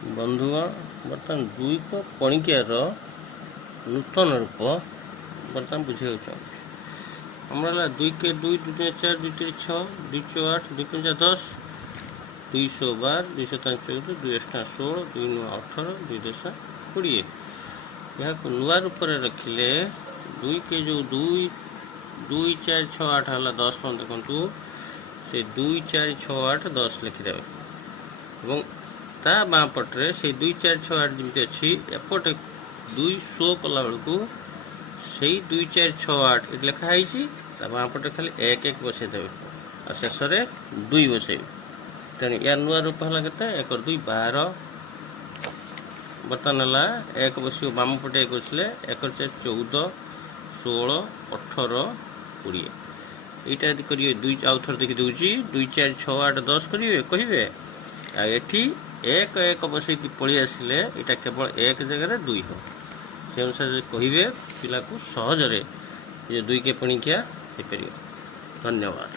बंधुगण बर्तमान दुई को पणिकियार नूतन रूप बर्तमान बुझे हमारा दुई के दुई दुई 4 दुई 3 6 दुई 4 8 दुई 5 10 212 214 2 8 16 2 9 18 2 10 20 यहाँ नुआ रूप रखिले दुई के जो दुई दुई 4 6 8 है 10 देखु से 2 4 6 8 10 लिखिदेवे ता बाँ पटे से 2 4 6 8 जमी अच्छी एपटे 2 शो कला बेलू से 2 4 6 8 ये लिखाई बाँ पटे खाली 1 1 बसईदे और शेष में 2 बसई तेणु या नुआ रूप है के 1 2 12 बर्तमान है 1 बस बाम पटे 1 बसले 1 4 14 16 18 20 यहाँ यदि करेंगे 2 आउ थे देखी दूसरी 2 4 6 8 10 करेंगे कहे एठी 1 1 बस पलि आसिले यहाँ केवल 1 जगह 2 हो से अनुसार कहे पिला को सहजरे 2 के पणिकिया हो पार। धन्यवाद।